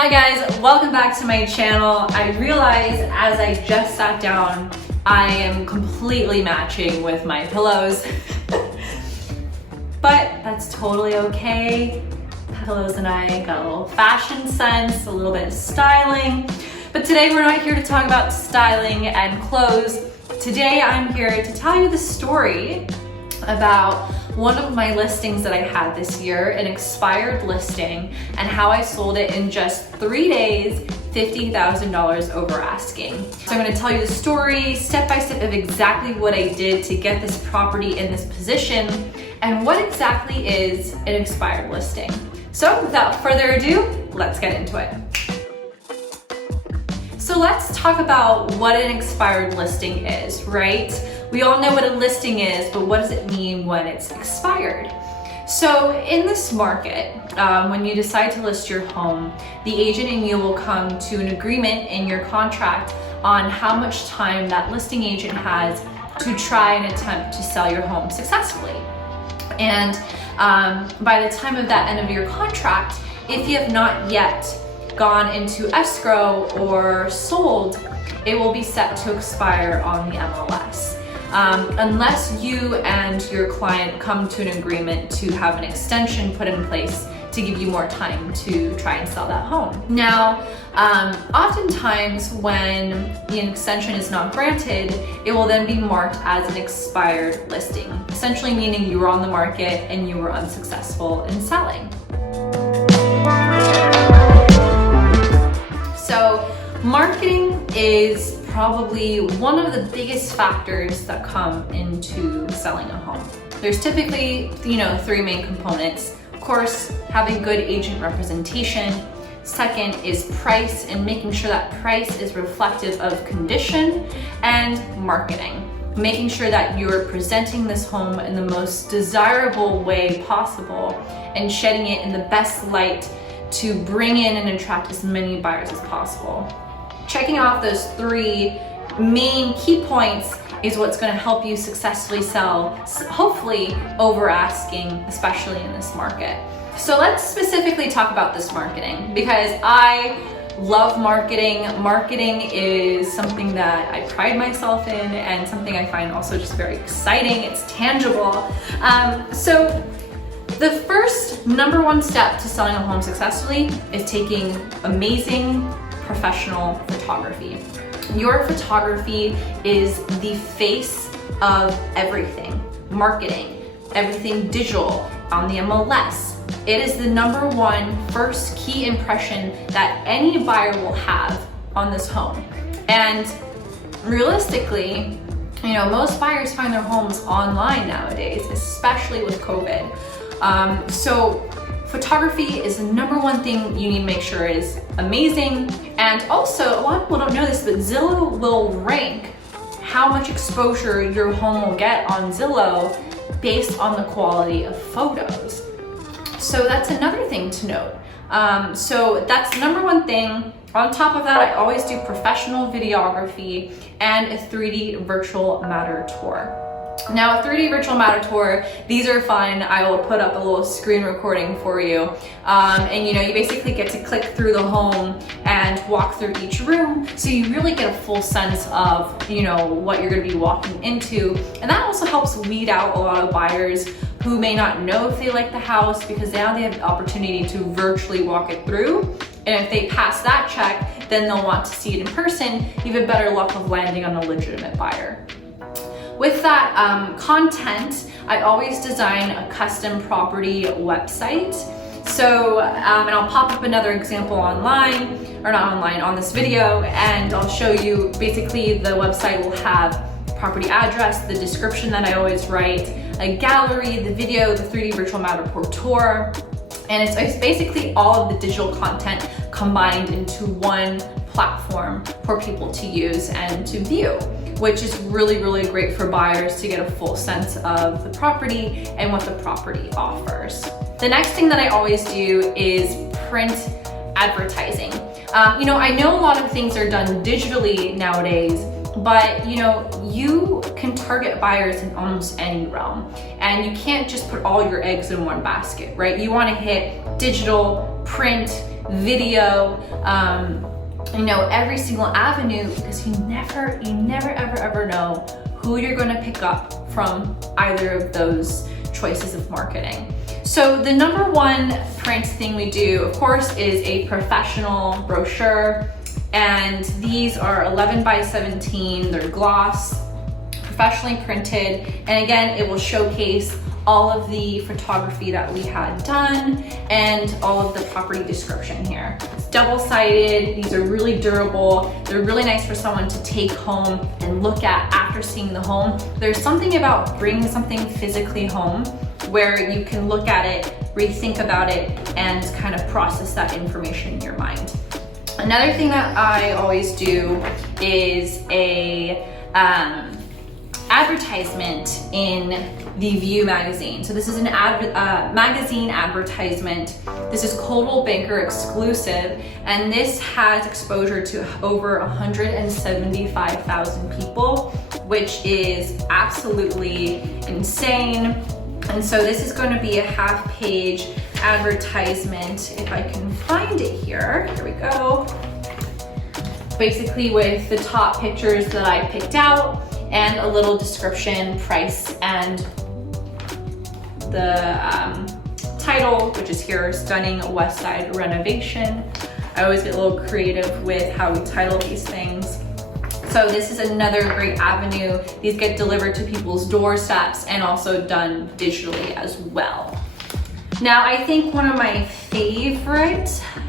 Hi guys, welcome back to my channel. I realize as I just sat down, I am completely matching with my pillows, but that's totally okay. Pillows and I got a little fashion sense, a little bit of styling, but today we're not here to talk about styling and clothes. Today I'm here to tell you the story about one of my listings that I had this year, an expired listing, and how I sold it in just 3 days, $50,000 over asking. So I'm gonna tell you the story, step by step of exactly what I did to get this property in this position, and what exactly is an expired listing. So without further ado, let's get into it. So let's talk about what an expired listing is, right? We all know what a listing is, but what does it mean when it's expired? So in this market, when you decide to list your home, the agent and you will come to an agreement in your contract on how much time that listing agent has to try and attempt to sell your home successfully. And by the time of that end of your contract, if you have not yet gone into escrow or sold, it will be set to expire on the MLS. Unless you and your client come to an agreement to have an extension put in place to give you more time to try and sell that home. Now, oftentimes when the extension is not granted, it will then be marked as an expired listing, essentially meaning you were on the market and you were unsuccessful in selling. So marketing is probably one of the biggest factors that come into selling a home. There's typically, three main components. Of course, having good agent representation. Second is price and making sure that price is reflective of condition, and marketing. Making sure that you're presenting this home in the most desirable way possible and shedding it in the best light to bring in and attract as many buyers as possible. Checking off those three main key points is what's going to help you successfully sell, hopefully over asking, especially in this market. So let's specifically talk about this marketing, because I love marketing. Marketing is something that I pride myself in and something I find also just very exciting. It's tangible. So the first number one step to selling a home successfully is taking amazing professional photography. Your photography is the face of everything. Marketing, everything digital, on the MLS. It is the number one first key impression that any buyer will have on this home. And realistically, most buyers find their homes online nowadays, especially with COVID. So photography is the number one thing you need to make sure is amazing. And also, a lot of people don't know this, but Zillow will rank how much exposure your home will get on Zillow based on the quality of photos. So that's another thing to note. So that's the number one thing. On top of that, I always do professional videography and a 3D virtual matter tour. Now, a 3D virtual matter tour, these are fun. I will put up a little screen recording for you. And you basically get to click through the home and walk through each room. So you really get a full sense of, what you're gonna be walking into. And that also helps weed out a lot of buyers who may not know if they like the house, because now they have the opportunity to virtually walk it through. And if they pass that check, then they'll want to see it in person. You have better luck of landing on a legitimate buyer. With that content, I always design a custom property website. So, and I'll pop up another example on this video, and I'll show you basically the website will have property address, the description that I always write, a gallery, the video, the 3D virtual Matterport tour, and it's basically all of the digital content combined into one platform for people to use and to view, which is really, really great for buyers to get a full sense of the property and what the property offers. The next thing that I always do is print advertising. I know a lot of things are done digitally nowadays, but you can target buyers in almost any realm. And you can't just put all your eggs in one basket, right? You want to hit digital, print, video, every single avenue, because you never ever know who you're going to pick up from either of those choices of marketing. So the number one print thing we do, of course, is a professional brochure. And these are 11 by 17, they're gloss, professionally printed. And again, it will showcase all of the photography that we had done and all of the property description here. It's double-sided, these are really durable. They're really nice for someone to take home and look at after seeing the home. There's something about bringing something physically home where you can look at it, rethink about it, and kind of process that information in your mind. Another thing that I always do is a advertisement in the View magazine. So this is an magazine advertisement. This is Coldwell Banker exclusive, and this has exposure to over 175,000 people, which is absolutely insane. And so this is going to be a half-page advertisement, if I can find it here. Here we go. Basically with the top pictures that I picked out and a little description, price, and the title, which is here, Stunning West Side Renovation. I always get a little creative with how we title these things. So this is another great avenue. These get delivered to people's doorsteps and also done digitally as well. Now, I think one of my favorite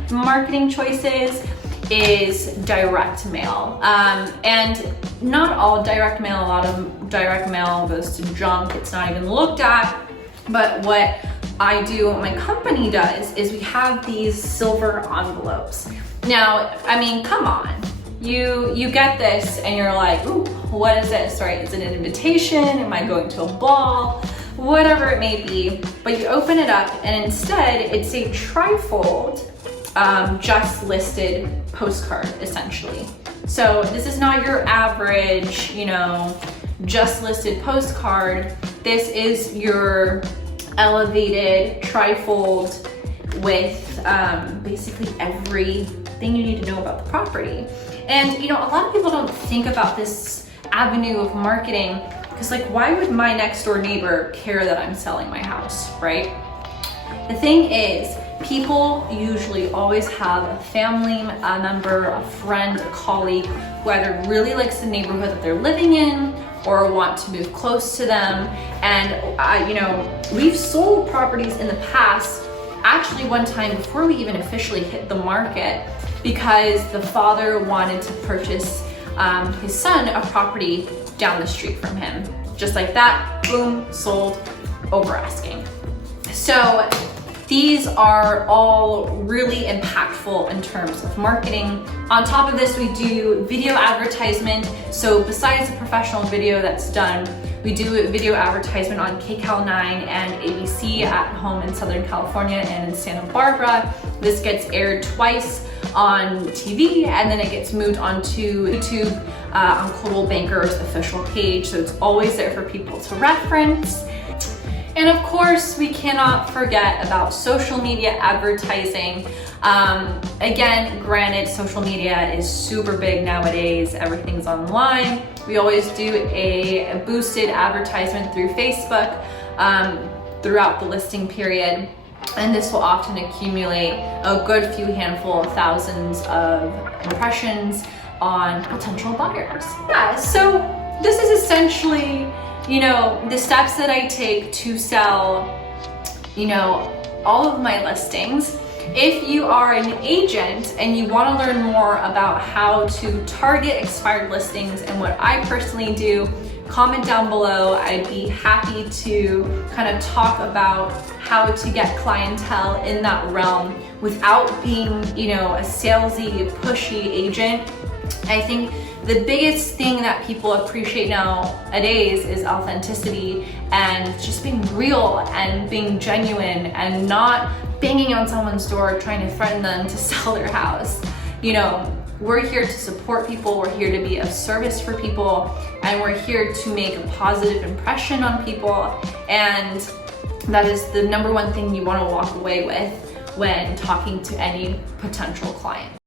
marketing choices is direct mail. And not all direct mail, a lot of direct mail goes to junk, it's not even looked at. But what I do, what my company does, is we have these silver envelopes. Now, I mean, come on. You get this and you're like, ooh, what is this, right? Is it an invitation? Am I going to a ball? Whatever it may be. But you open it up and instead it's a trifold, just listed postcard, essentially. So this is not your average, just listed postcard. This is your elevated trifold with basically everything you need to know about the property. And a lot of people don't think about this avenue of marketing because, like, why would my next door neighbor care that I'm selling my house, right? The thing is, people usually always have a family member, a friend, a colleague who either really likes the neighborhood that they're living in or want to move close to them. And we've sold properties in the past, actually one time before we even officially hit the market, because the father wanted to purchase his son a property down the street from him. Just like that, boom, sold, over asking. So these are all really impactful in terms of marketing. On top of this, we do video advertisement. So besides the professional video that's done, we do a video advertisement on KCAL 9 and ABC at home in Southern California and in Santa Barbara. This gets aired twice on TV, and then it gets moved onto YouTube on Coldwell Banker's official page. So it's always there for people to reference. And of course, we cannot forget about social media advertising. Again, granted, social media is super big nowadays. Everything's online. We always do a boosted advertisement through Facebook throughout the listing period. And this will often accumulate a good few handful of thousands of impressions on potential buyers. Yeah, so this is essentially the steps that I take to sell, all of my listings. If you are an agent and you want to learn more about how to target expired listings and what I personally do, comment down below. I'd be happy to kind of talk about how to get clientele in that realm without being, a salesy, pushy agent. I think the biggest thing that people appreciate nowadays is authenticity and just being real and being genuine and not banging on someone's door trying to threaten them to sell their house. We're here to support people, we're here to be of service for people, and we're here to make a positive impression on people. And that is the number one thing you want to walk away with when talking to any potential client.